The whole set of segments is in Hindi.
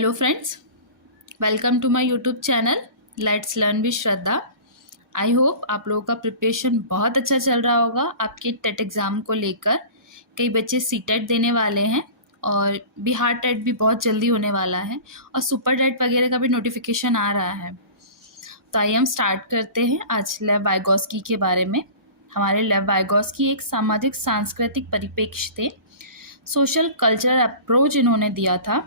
Hello friends, welcome to my YouTube channel let's learn with Shraddha. I hope आप लोगों का प्रिपरेशन बहुत अच्छा चल रहा होगा। आपके टेट एग्ज़ाम को लेकर कई बच्चे सीटेट देने वाले हैं और बिहार टेट भी बहुत जल्दी होने वाला है और सुपर टेट वगैरह का भी नोटिफिकेशन आ रहा है। तो आइए हम स्टार्ट करते हैं आज लेव वाइगोस्की के बारे में। हमारे लेव वाइगोस्की एक सामाजिक सांस्कृतिक परिप्रेक्ष्य थे, सोशल कल्चरल अप्रोच इन्होंने दिया था।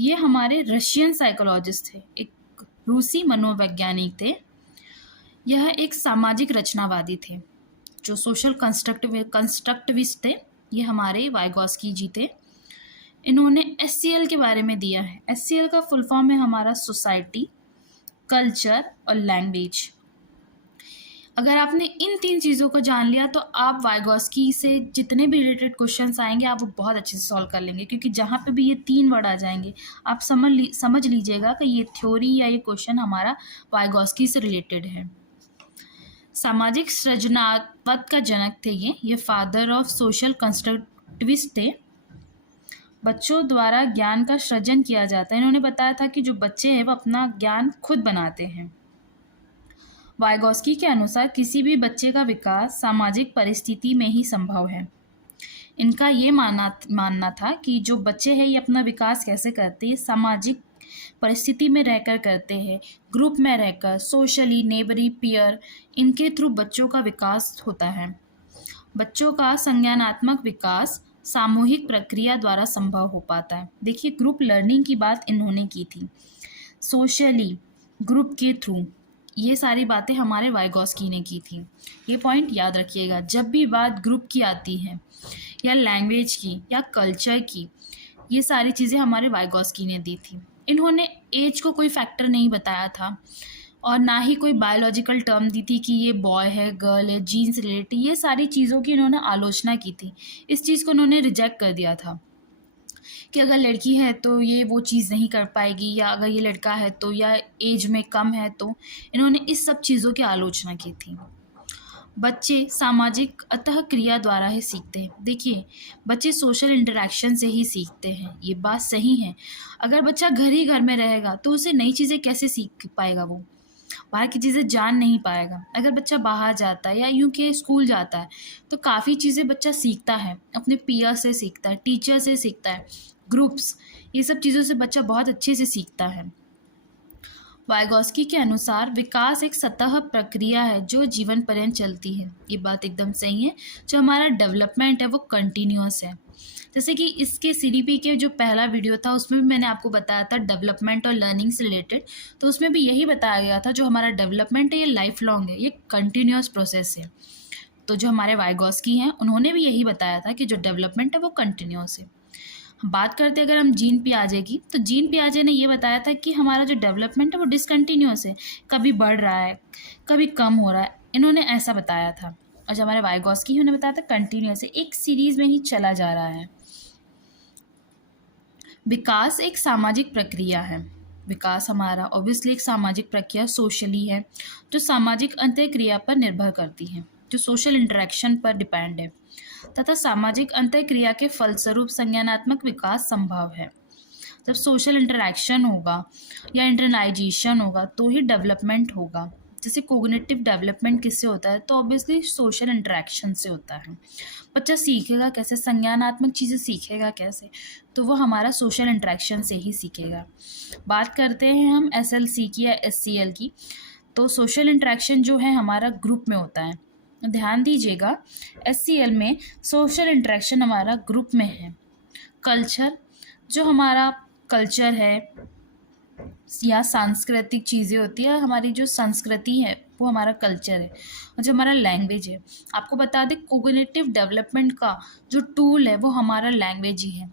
ये हमारे रशियन साइकोलॉजिस्ट थे, एक रूसी मनोवैज्ञानिक थे। यह एक सामाजिक रचनावादी थे जो सोशल कंस्ट्रक्टिविस्ट थे। ये हमारे वाइगोस्की जी थे। इन्होंने एससीएल के बारे में दिया है। एससीएल का फुल फॉर्म है हमारा सोसाइटी, कल्चर और लैंग्वेज। अगर आपने इन 3 चीज़ों को जान लिया तो आप वाइगोस्की से जितने भी रिलेटेड क्वेश्चंस आएंगे आप वो बहुत अच्छे से सॉल्व कर लेंगे, क्योंकि जहाँ पे भी ये 3 वर्ड आ जाएंगे आप समझ लीजिएगा कि ये थ्योरी या ये क्वेश्चन हमारा वाइगोस्की से रिलेटेड है। सामाजिक सृजनात्मक का जनक थे ये फादर ऑफ सोशल कंस्ट्रक्टिविस्ट थे। बच्चों द्वारा ज्ञान का सृजन किया जाता है। इन्होंने बताया था कि जो बच्चे हैं वो अपना ज्ञान खुद बनाते हैं। वाइगोस्की के अनुसार किसी भी बच्चे का विकास सामाजिक परिस्थिति में ही संभव है। इनका ये मानना था कि जो बच्चे हैं ये अपना विकास कैसे करते हैं, सामाजिक परिस्थिति में रहकर करते हैं, ग्रुप में रहकर, सोशली, नेबरी, पीयर, इनके थ्रू बच्चों का विकास होता है। बच्चों का संज्ञानात्मक विकास सामूहिक प्रक्रिया द्वारा संभव हो पाता है। देखिए, ग्रुप लर्निंग की बात इन्होंने की थी, सोशली, ग्रुप के थ्रू, ये सारी बातें हमारे वाइगोस्की ने की थी। ये पॉइंट याद रखिएगा। जब भी बात ग्रुप की आती है या लैंग्वेज की या कल्चर की, ये सारी चीज़ें हमारे वाइगोस्की ने दी थी। इन्होंने एज को कोई फैक्टर नहीं बताया था और ना ही कोई बायोलॉजिकल टर्म दी थी कि ये बॉय है, गर्ल है, जीन्स रिलेटेड, ये सारी चीज़ों की इन्होंने आलोचना की थी। इस चीज़ को इन्होंने रिजेक्ट कर दिया था कि अगर लड़की है तो ये वो चीज़ नहीं कर पाएगी, या अगर ये लड़का है तो, या एज में कम है तो। इन्होंने इस सब चीज़ों की आलोचना की थी। बच्चे सामाजिक अतः क्रिया द्वारा ही सीखते हैं। देखिए, बच्चे सोशल इंटरेक्शन से ही सीखते हैं, ये बात सही है। अगर बच्चा घर में रहेगा तो उसे नई चीज़ें कैसे सीख पाएगा, वो बाहर की चीज़ें जान नहीं पाएगा। अगर बच्चा बाहर जाता है या यूँ के स्कूल जाता है तो काफ़ी चीज़ें बच्चा सीखता है, अपने पीयर से सीखता है, टीचर से सीखता है, ग्रुप्स, ये सब चीज़ों से बच्चा बहुत अच्छे से सीखता है। वाइगोस्की के अनुसार विकास एक सतह प्रक्रिया है जो जीवन पर्यंत चलती है। ये बात एकदम सही है। जो हमारा डेवलपमेंट है वो कंटिन्यूअस है। जैसे कि इसके सीडीपी के जो पहला वीडियो था उसमें भी मैंने आपको बताया था डेवलपमेंट और लर्निंग से रिलेटेड, तो उसमें भी यही बताया गया था जो हमारा डेवलपमेंट है ये लाइफ लॉन्ग है, ये कंटिन्यूअस प्रोसेस है। तो जो हमारे वाइगोस्की हैं उन्होंने भी यही बताया था कि जो डेवलपमेंट है वो कंटिन्यूअस है। बात करते अगर हम जीन पियाजे की, तो जीन पियाजे ने ये बताया था कि हमारा जो डेवलपमेंट है वो डिसकंटिन्यूअस है, कभी बढ़ रहा है, कभी कम हो रहा है, इन्होंने ऐसा बताया था। और जो हमारे वाइगोस्की उन्होंने बताया था कंटिन्यूअस है, एक सीरीज में ही चला जा रहा है। विकास एक सामाजिक प्रक्रिया है। विकास हमारा ऑब्वियसली एक सामाजिक प्रक्रिया सोशली है, जो सामाजिक अंतःक्रिया पर निर्भर करती है, जो सोशल इंटरेक्शन पर डिपेंड है, तथा सामाजिक अंतःक्रिया के फलस्वरूप संज्ञानात्मक विकास संभव है। जब सोशल इंटरेक्शन होगा या इंटरनाइजेशन होगा तो ही डेवलपमेंट होगा। जैसे कोग्निटिव डेवलपमेंट किससे होता है, तो ऑब्वियसली सोशल इंटरेक्शन से होता है। बच्चा सीखेगा कैसे, संज्ञानात्मक चीज़ें सीखेगा कैसे, तो वो हमारा सोशल इंटरेक्शन से ही सीखेगा। बात करते हैं हम एसएलसी की या एससीएल की, तो सोशल इंटरेक्शन जो है हमारा ग्रुप में होता है। ध्यान दीजिएगा, एससीएल में सोशल इंटरेक्शन हमारा ग्रुप में है। कल्चर, जो हमारा कल्चर है या सांस्कृतिक चीज़ें होती है, हमारी जो संस्कृति है वो हमारा कल्चर है। और जो हमारा लैंग्वेज है, आपको बता दें कोग्निटिव डेवलपमेंट का जो टूल है वो हमारा लैंग्वेज ही है।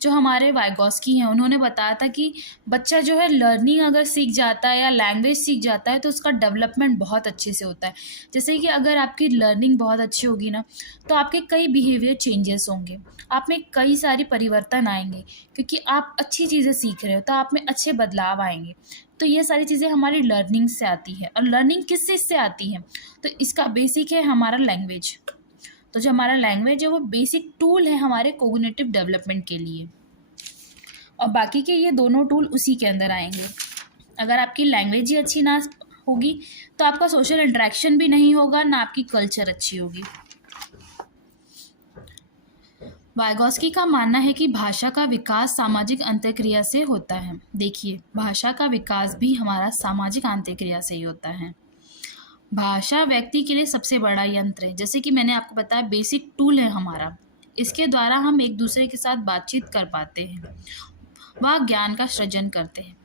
जो हमारे वाइगोस्की हैं उन्होंने बताया था कि बच्चा जो है लर्निंग अगर सीख जाता है या लैंग्वेज सीख जाता है तो उसका डेवलपमेंट बहुत अच्छे से होता है। जैसे कि अगर आपकी लर्निंग बहुत अच्छी होगी ना, तो आपके कई बिहेवियर चेंजेस होंगे, आप में कई सारी परिवर्तन आएंगे, क्योंकि आप अच्छी चीज़ें सीख रहे हो तो आप में अच्छे बदलाव आएंगे। तो ये सारी चीज़ें हमारी लर्निंग से आती है। और लर्निंग किस चीज़ से आती है, तो इसका बेसिक है हमारा लैंग्वेज। तो जो हमारा लैंग्वेज है वो बेसिक टूल है हमारे कोग्निटिव डेवलपमेंट के लिए। और बाकी के ये दोनों टूल उसी के अंदर आएंगे। अगर आपकी लैंग्वेज ही अच्छी ना होगी तो आपका सोशल इंटरेक्शन भी नहीं होगा, ना आपकी कल्चर अच्छी होगी। वाइगॉस्की का मानना है कि भाषा का विकास सामाजिक अंतःक्रिया से होता है। देखिए, भाषा का विकास भी हमारा सामाजिक अंतःक्रिया से ही होता है। भाषा व्यक्ति के लिए सबसे बड़ा यंत्र है, जैसे कि मैंने आपको बताया बेसिक टूल है हमारा। इसके द्वारा हम एक दूसरे के साथ बातचीत कर पाते हैं, वह ज्ञान का सृजन करते हैं।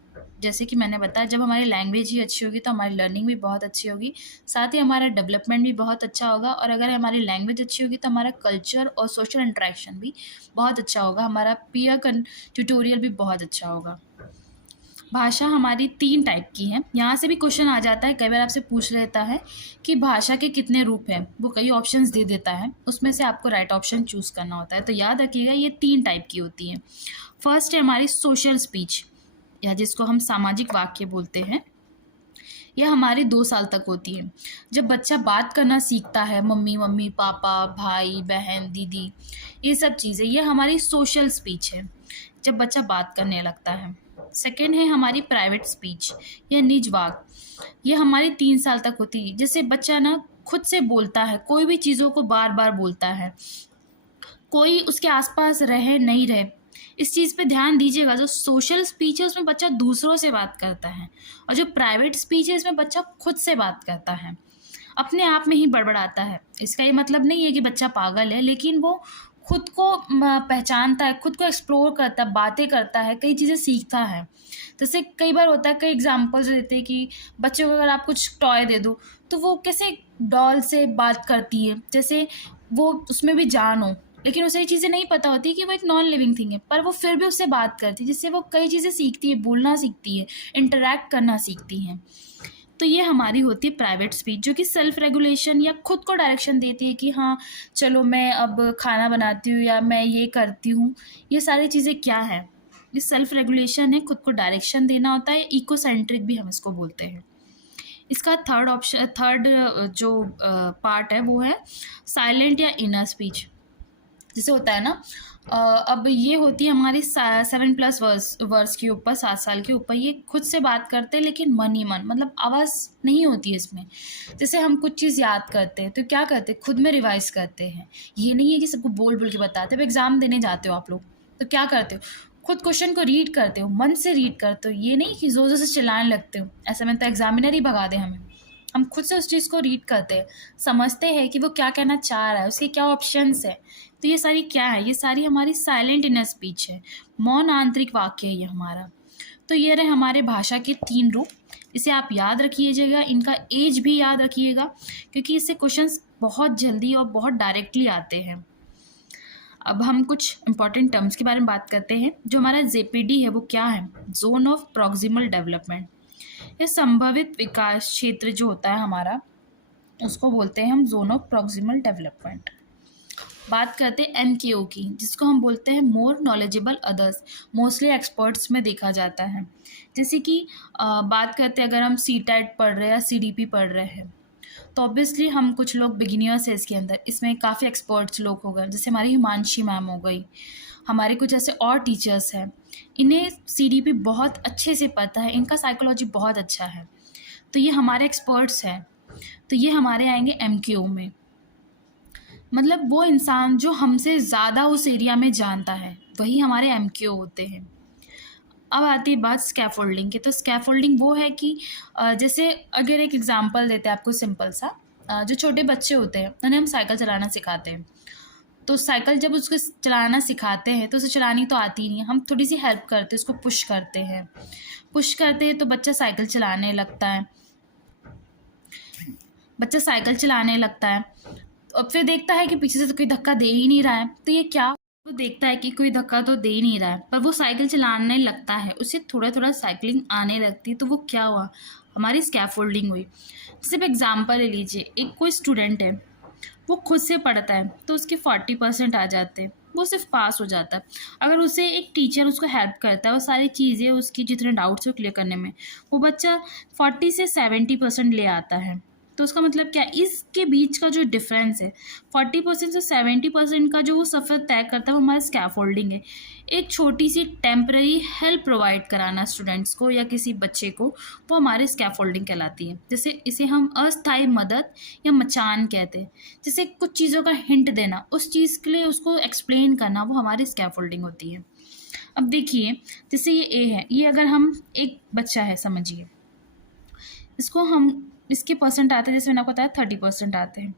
जैसे कि मैंने बताया, जब हमारी लैंग्वेज ही अच्छी होगी तो हमारी लर्निंग भी बहुत अच्छी होगी, साथ ही हमारा डेवलपमेंट भी बहुत अच्छा होगा। और अगर हमारी लैंग्वेज अच्छी होगी तो हमारा कल्चर और सोशल इंटरेक्शन भी बहुत अच्छा होगा, हमारा पीयर ट्यूटोरियल भी बहुत अच्छा होगा। भाषा हमारी 3 टाइप की है। यहाँ से भी क्वेश्चन आ जाता है, कई बार आपसे पूछ लेता है कि भाषा के कितने रूप हैं, वो कई ऑप्शंस दे देता है, उसमें से आपको राइट ऑप्शन चूज़ करना होता है। तो याद रखिएगा, ये 3 टाइप की होती हैं। फर्स्ट है हमारी सोशल स्पीच, या जिसको हम सामाजिक वाक्य बोलते हैं। यह हमारे 2 साल तक होती है। जब बच्चा बात करना सीखता है, मम्मी मम्मी, पापा, भाई बहन, दीदी, ये सब चीज़ें, ये हमारी सोशल स्पीच है, जब बच्चा बात करने लगता है। सेकेंड है हमारी प्राइवेट स्पीच या निज वाक, ये हमारी 3 साल तक होती है। जैसे बच्चा ना खुद से बोलता है, कोई भी चीज़ों को बार बार बोलता है, कोई उसके आसपास रहे नहीं रहे, इस चीज़ पे ध्यान दीजिएगा। जो सोशल स्पीच है उसमें बच्चा दूसरों से बात करता है, और जो प्राइवेट स्पीच है इसमें बच्चा खुद से बात करता है, अपने आप में ही बड़बड़ाता है। इसका ये मतलब नहीं है कि बच्चा पागल है, लेकिन वो खुद को पहचानता है, खुद को एक्सप्लोर करता है, बातें करता है, कई चीज़ें सीखता है। जैसे कई बार होता है, कई एग्जांपल्स देते हैं कि बच्चों को अगर आप कुछ टॉय दे दो तो वो कैसे डॉल से बात करती है, जैसे वो उसमें भी जान हो, लेकिन उसे ये चीज़ें नहीं पता होती कि वो एक नॉन लिविंग थिंग है, पर वो फिर भी उससे बात करती है, जिससे वो कई चीज़ें सीखती है, बोलना सीखती है, इंटरैक्ट करना सीखती हैं। तो ये हमारी होती है प्राइवेट स्पीच, जो कि सेल्फ रेगुलेशन या खुद को डायरेक्शन देती है कि हाँ चलो मैं अब खाना बनाती हूँ या मैं ये करती हूँ। ये सारी चीज़ें क्या है, ये सेल्फ रेगुलेशन है, खुद को डायरेक्शन देना होता है। इको सेंट्रिक भी हम इसको बोलते हैं। इसका थर्ड जो पार्ट है वो है साइलेंट या इनर स्पीच। जैसे होता है ना, अब ये होती है हमारी 7+ वर्ष के ऊपर, 7 साल के ऊपर, ये खुद से बात करते हैं लेकिन मन ही मन, मतलब आवाज़ नहीं होती है इसमें। जैसे हम कुछ चीज़ याद करते हैं तो क्या करते हैं, खुद में रिवाइज करते हैं। ये नहीं है कि सबको बोल बोल के बताते हो। एग्ज़ाम देने जाते हो आप लोग तो क्या करते हो, खुद क्वेश्चन को रीड करते हो, मन से रीड करते हो। ये नहीं कि ज़ोर ज़ोर से चिल्लाने लगते हो, ऐसे में तो एग्जामिनर ही भगा दे हमें। हम खुद से उस चीज़ को रीड करते हैं, समझते हैं कि वो क्या कहना चाह रहा है, उसके क्या ऑप्शंस है। तो ये सारी क्या है, ये सारी हमारी साइलेंट इनर स्पीच है, मौन आंतरिक वाक्य है ये हमारा। तो ये रहे हमारे भाषा के 3 रूप। इसे आप याद रखिएगा, इनका एज भी याद रखिएगा, क्योंकि इससे क्वेश्चंस बहुत जल्दी और बहुत डायरेक्टली आते हैं। अब हम कुछ इंपॉर्टेंट टर्म्स के बारे में बात करते हैं। जो हमारा जेपीडी है वो क्या है, जोन ऑफ प्रॉक्सिमल डेवलपमेंट। ये संभावित विकास क्षेत्र जो होता है हमारा, उसको बोलते हैं हम जोन ऑफ प्रॉक्सिमल डेवलपमेंट। बात करते हैं एमकेओ की, जिसको हम बोलते हैं more knowledgeable others, mostly experts में देखा जाता है। जैसे कि बात करते हैं, अगर हम सीटेट पढ़ रहे हैं या सीडीपी पढ़ रहे हैं तो ऑब्वियसली हम कुछ लोग बिगिनियर्स हैं इसके अंदर, इसमें काफ़ी एक्सपर्ट्स लोग हो गए, जैसे हमारी हिमांशी मैम हो गई, हमारे कुछ ऐसे और टीचर्स हैं, इन्हें सीडीपी बहुत अच्छे से पता है, इनका साइकोलॉजी बहुत अच्छा है, तो ये हमारे एक्सपर्ट्स हैं। तो ये हमारे आएंगे एमकेओ में, मतलब वो इंसान जो हमसे ज़्यादा उस एरिया में जानता है, वही हमारे एमकेओ होते हैं। अब आती है बात स्कैफोल्डिंग की। तो स्कैफोल्डिंग वो है कि जैसे अगर एक एग्जांपल देते हैं आपको सिंपल सा, जो छोटे बच्चे होते हैं उन्हें हम साइकिल चलाना सिखाते हैं, तो साइकिल जब उसको चलाना सिखाते हैं तो उसे चलानी तो आती नहीं है, हम थोड़ी सी हेल्प करते हैं, उसको पुश करते हैं तो बच्चा साइकिल चलाने लगता है। और फिर देखता है कि पीछे से तो कोई धक्का दे ही नहीं रहा है, तो ये क्या, वो देखता है कि कोई धक्का तो दे ही नहीं रहा है, पर वो साइकिल चलाने लगता है, उसे थोड़ा थोड़ा साइकिलिंग आने लगती है, तो वो क्या हुआ, हमारी स्कैफोल्डिंग हुई। सिर्फ एग्जांपल ले लीजिए, एक कोई स्टूडेंट है, वो खुद से पढ़ता है तो उसके 40% आ जाते हैं, वो सिर्फ पास हो जाता है। अगर उसे एक टीचर उसको हेल्प करता है, वो सारी चीज़ें उसकी जितने डाउट्स हो क्लियर करने में, वो बच्चा 40 से 70% ले आता है। तो उसका मतलब क्या, इसके बीच का जो डिफरेंस है 40% से 70% का जो वो सफ़र तय करता है वो हमारा स्कैफोल्डिंग है। एक छोटी सी टेम्पररी हेल्प प्रोवाइड कराना स्टूडेंट्स को या किसी बच्चे को, वो हमारे स्कैफोल्डिंग कहलाती है। जैसे इसे हम अस्थायी मदद या मचान कहते हैं। जैसे कुछ चीज़ों का हिंट देना, उस चीज़ के लिए उसको एक्सप्लेन करना, वो हमारी स्कैफोल्डिंग होती है। अब देखिए, जैसे ये ए है, ये अगर हम एक बच्चा है समझिए, इसको हम इसके परसेंट आते हैं, जैसे मैंने आपको बताया 30% आते हैं।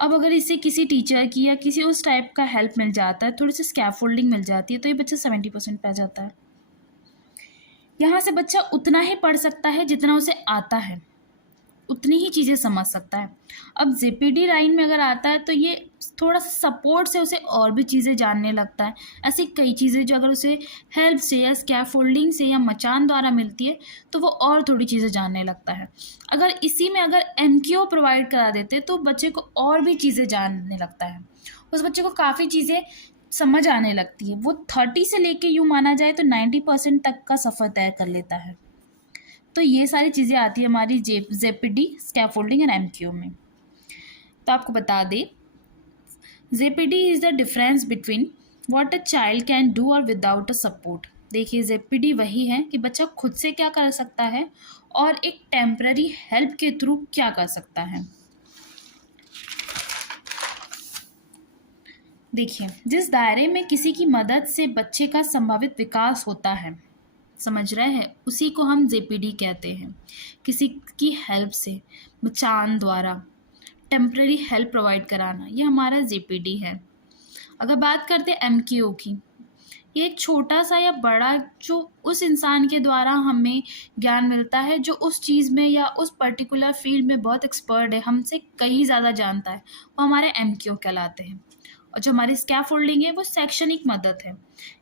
अब अगर इसे किसी टीचर की या किसी उस टाइप का हेल्प मिल जाता है, थोड़ी सी स्कैफोल्डिंग मिल जाती है, तो ये बच्चा 70% पे जाता है। यहाँ से बच्चा उतना ही पढ़ सकता है जितना उसे आता है, उतनी ही चीज़ें समझ सकता है। अब जेपीडी लाइन में अगर आता है तो ये थोड़ा सा सपोर्ट से उसे और भी चीज़ें जानने लगता है। ऐसी कई चीज़ें जो अगर उसे हेल्प से या स्कैफोल्डिंग से या मचान द्वारा मिलती है तो वो और थोड़ी चीज़ें जानने लगता है। अगर इसी में अगर एमक्यू प्रोवाइड करा देते तो बच्चे को और भी चीज़ें जानने लगता है, उस बच्चे को काफ़ी चीज़ें समझ आने लगती है। वो 30 से लेके यूँ माना जाए तो 90% तक का सफ़र तय कर लेता है। तो ये सारी चीज़ें आती है हमारी जेपीडी, स्कैफोल्डिंग एंड एमक्यू में। तो आपको बता दें, ZPD is the difference between what a child can do और विदाउट अ सपोर्ट। देखिए, जेपीडी वही है कि बच्चा खुद से क्या कर सकता है और एक टेम्पररी हेल्प के थ्रू क्या कर सकता है। देखिए, जिस दायरे में किसी की मदद से बच्चे का संभावित विकास होता है, समझ रहे हैं, उसी को हम जेपीडी कहते हैं। किसी की हेल्प से, मचान द्वारा टेम्पररी हेल्प प्रोवाइड कराना, ये हमारा जेपीडी है। अगर बात करते हैं एमक्यू की, ये एक छोटा सा या बड़ा जो उस इंसान के द्वारा हमें ज्ञान मिलता है जो उस चीज़ में या उस पर्टिकुलर फील्ड में बहुत एक्सपर्ट है, हमसे कहीं ज़्यादा जानता है, वो हमारे एमक्यू कहलाते हैं। और जो हमारी स्कैफोल्डिंग है वो शैक्षणिक मदद है,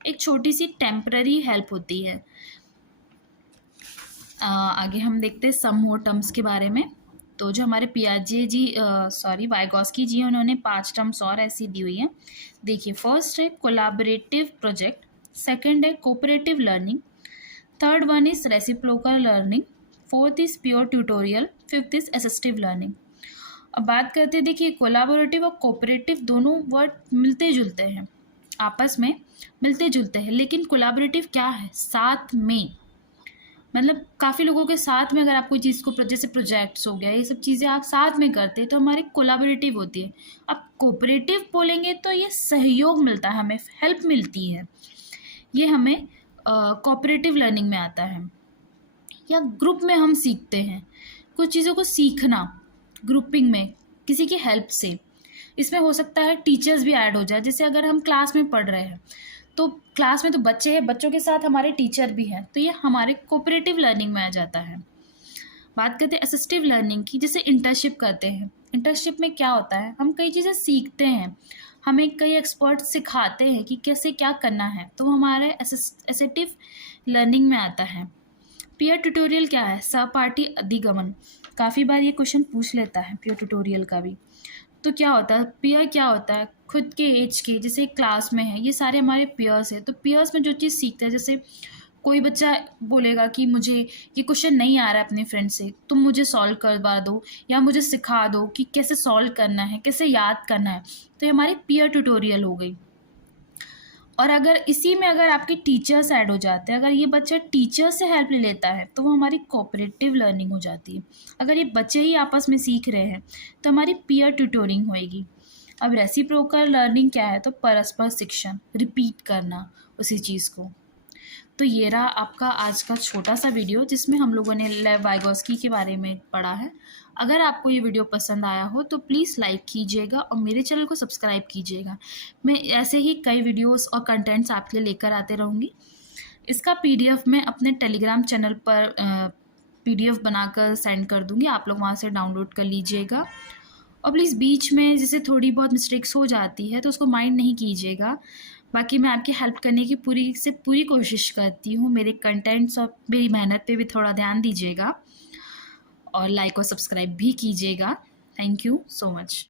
एक छोटी सी टेम्पररी हेल्प होती है। आगे हम देखते हैं सम मोर टर्म्स के बारे में। तो जो हमारे पियाजे जी वाइगॉस्की जी, उन्होंने 5 टर्म्स और ऐसी दी हुई हैं। देखिए, फर्स्ट है कोलैबोरेटिव प्रोजेक्ट, सेकंड है cooperative learning, third one is reciprocal learning, fourth is pure tutorial, fifth is assistive learning. अब बात करते हैं, देखिए कोलैबोरेटिव और कोऑपरेटिव दोनों वर्ड मिलते जुलते हैं, आपस में मिलते जुलते हैं, लेकिन कोलैबोरेटिव क्या है, साथ में, मतलब काफ़ी लोगों के साथ में अगर आप कोई चीज़ को जैसे प्रोजेक्ट्स हो गया, ये सब चीज़ें आप साथ में करते हैं तो हमारी कोलैबोरेटिव होती है। अब कोऑपरेटिव बोलेंगे तो ये सहयोग मिलता है, हमें हेल्प मिलती है, ये हमें कोऑपरेटिव लर्निंग में आता है। या ग्रुप में हम सीखते हैं कुछ चीज़ों को, सीखना ग्रुपिंग में किसी की हेल्प से, इसमें हो सकता है टीचर्स भी ऐड हो जाए। जैसे अगर हम क्लास में पढ़ रहे हैं तो क्लास में तो बच्चे हैं, बच्चों के साथ हमारे टीचर भी हैं, तो ये हमारे कोऑपरेटिव लर्निंग में आ जाता है। बात करते हैं असिस्टिव लर्निंग की, जैसे इंटर्नशिप करते हैं। इंटर्नशिप में क्या होता है, हम कई चीज़ें सीखते हैं, हमें कई एक्सपर्ट सिखाते हैं कि कैसे क्या करना है, तो हमारे असिस्टिव लर्निंग में आता है। पीयर ट्यूटोरियल क्या है, सहपाठी अधिगमन, काफ़ी बार ये क्वेश्चन पूछ लेता है पीयर ट्यूटोरियल का भी। तो क्या होता है, पीयर क्या होता है, खुद के एज के, जैसे क्लास में है, ये सारे हमारे पीयर्स हैं, तो पीयर्स में जो चीज़ सीखते हैं, जैसे कोई बच्चा बोलेगा कि मुझे ये क्वेश्चन नहीं आ रहा है अपने फ्रेंड से, तुम मुझे सॉल्व करवा दो या मुझे सिखा दो कि कैसे सॉल्व करना है, कैसे याद करना है, तो ये हमारी पीयर ट्यूटोरियल हो गई। और अगर इसी में अगर आपके टीचर्स ऐड हो जाते हैं, अगर ये बच्चा टीचर से हेल्प ले लेता है तो वो हमारी कोऑपरेटिव लर्निंग हो जाती है। अगर ये बच्चे ही आपस में सीख रहे हैं तो हमारी पीयर ट्यूटोरिंग होएगी। अब रेसिप्रोकल लर्निंग क्या है, तो परस्पर शिक्षण, रिपीट करना उसी चीज़ को। तो ये रहा आपका आज का छोटा सा वीडियो जिसमें हम लोगों ने लेव वाइगॉस्की के बारे में पढ़ा है। अगर आपको ये वीडियो पसंद आया हो तो प्लीज़ लाइक कीजिएगा और मेरे चैनल को सब्सक्राइब कीजिएगा। मैं ऐसे ही कई वीडियोस और कंटेंट्स आपके लिए लेकर आते रहूँगी। इसका पीडीएफ मैं अपने टेलीग्राम चैनल पर पीडीएफ बनाकर सेंड कर दूँगी, आप लोग वहाँ से डाउनलोड कर लीजिएगा। और प्लीज़ बीच में जैसे थोड़ी बहुत मिस्टेक्स हो जाती है तो उसको माइंड नहीं कीजिएगा। बाकी मैं आपकी हेल्प करने की पूरी से पूरी कोशिश करती हूँ। मेरे कंटेंट्स और मेरी मेहनत पे भी थोड़ा ध्यान दीजिएगा और लाइक और सब्सक्राइब भी कीजिएगा। Thank you so much.